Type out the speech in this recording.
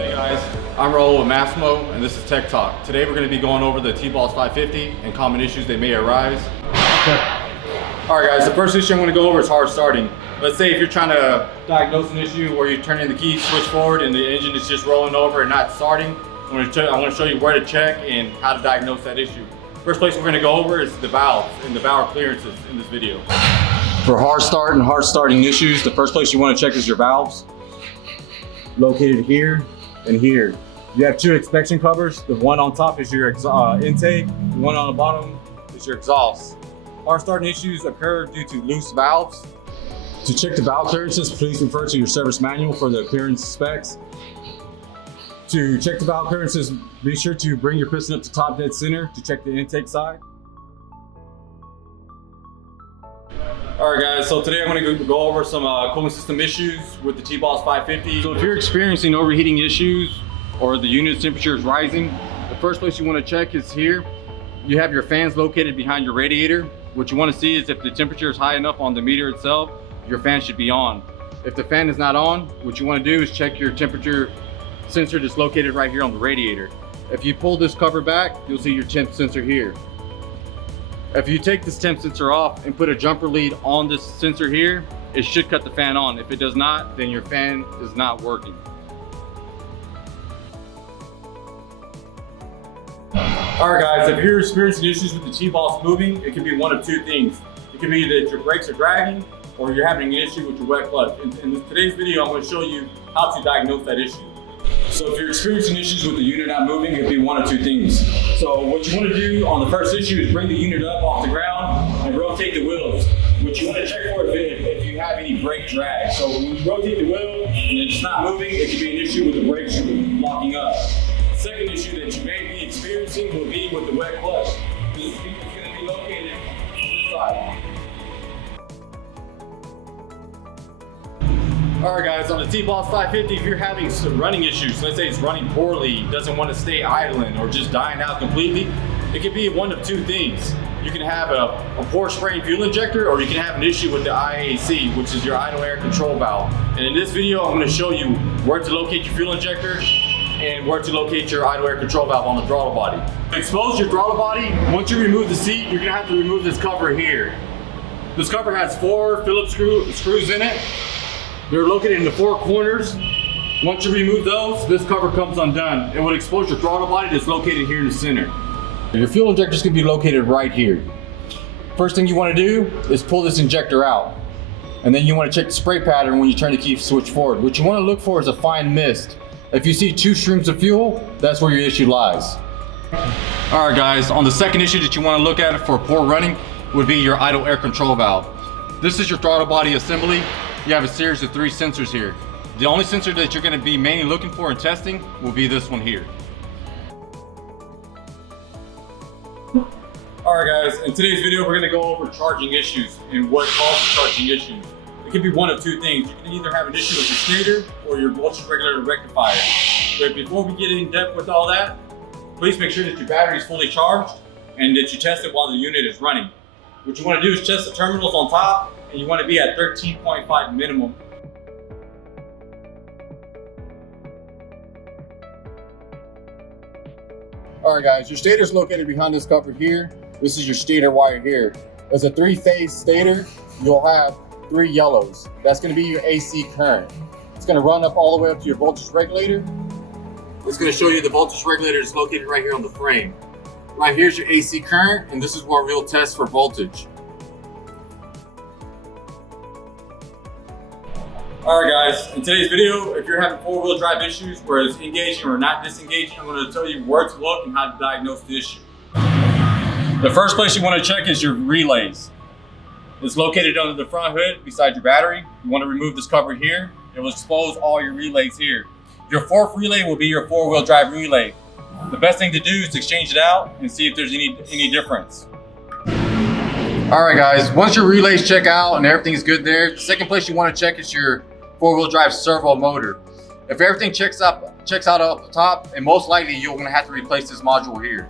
Hey guys, I'm Raul with Massimo, and this is Tech Talk. Today we're going to be going over the T-Boss 550 and common issues that may arise. Alright guys, the first issue I'm going to go over is hard starting. Let's say if you're trying to diagnose an issue where you turn in the key, switch forward, and the engine is just rolling over and not starting, I'm going to show you where to check and how to diagnose that issue. First place we're going to go over is the valves and the valve clearances in this video. For hard start and hard starting issues, the first place you want to check is your valves. Located here and here. You have two inspection covers. The one on top is your intake. The one on the bottom is your exhaust. Hard starting issues occur due to loose valves. To check the valve clearances, please refer to your service manual for the clearance specs. To check the valve clearances, be sure to bring your piston up to top dead center to check the intake side. Alright guys, so today I'm going to go over some cooling system issues with the T-Boss 550. So if you're experiencing overheating issues or the unit's temperature is rising, the first place you want to check is here. You have your fans located behind your radiator. What you want to see is if the temperature is high enough on the meter itself, your fan should be on. If the fan is not on, what you want to do is check your temperature sensor that's located right here on the radiator. If you pull this cover back, you'll see your temp sensor here. If you take this temp sensor off and put a jumper lead on this sensor here, it should cut the fan on. If it does not, then your fan is not working. Alright guys, if you're experiencing issues with the T-Boss moving, it could be one of two things. It could be that your brakes are dragging or you're having an issue with your wet clutch. In today's video, I'm going to show you how to diagnose that issue. So if you're experiencing issues with the unit not moving, it could be one of two things. So what you want to do on the first issue is bring the unit up off the ground and rotate the wheels. What you want to check for if you have any brake drag. So when you rotate the wheel and it's not moving, it could be an issue with the brakes locking up. The second issue that you may be experiencing will be with the wet clutch. This is going to be located on this side. Alright guys, on the T-Boss 550, if you're having some running issues, let's say it's running poorly, doesn't want to stay idling, or just dying out completely, it could be one of two things. You can have a poor spraying fuel injector, or you can have an issue with the IAC, which is your idle air control valve. And in this video, I'm going to show you where to locate your fuel injector and where to locate your idle air control valve on the throttle body. To expose your throttle body, once you remove the seat, you're going to have to remove this cover here. This cover has 4 Phillips screws in it. They're located in the 4 corners. Once you remove those, this cover comes undone. It will expose your throttle body that's located here in the center. Your fuel injector is going to be located right here. First thing you want to do is pull this injector out. And then you want to check the spray pattern when you turn the key switch forward. What you want to look for is a fine mist. If you see 2 streams of fuel, that's where your issue lies. Alright guys, on the second issue that you want to look at for poor running would be your idle air control valve. This is your throttle body assembly. You have a series of 3 sensors here. The only sensor that you're going to be mainly looking for and testing will be this one here. Alright guys, in today's video we're going to go over charging issues and what causes charging issues. It could be one of two things. You can either have an issue with your stator or your voltage regulator rectifier. But before we get in depth with all that, please make sure that your battery is fully charged and that you test it while the unit is running. What you want to do is test the terminals on top, and you want to be at 13.5 minimum. Alright guys, your stator is located behind this cover here. This is your stator wire here. As a 3-phase stator, you'll have 3 yellows. That's going to be your AC current. It's going to run up all the way up to your voltage regulator. It's going to show you the voltage regulator is located right here on the frame. Right here's your AC current, and this is where we'll test for voltage. Alright guys, in today's video, if you're having 4-wheel drive issues where it's engaging or not disengaging, I'm going to tell you where to look and how to diagnose the issue. The first place you want to check is your relays. It's located under the front hood beside your battery. You want to remove this cover here. It will expose all your relays here. Your 4th relay will be your 4-wheel drive relay. The best thing to do is to exchange it out and see if there's any difference. Alright guys, once your relays check out and everything's good there, the second place you want to check is your 4-wheel drive servo motor. If everything checks out up top, and most likely you're going to have to replace this module here.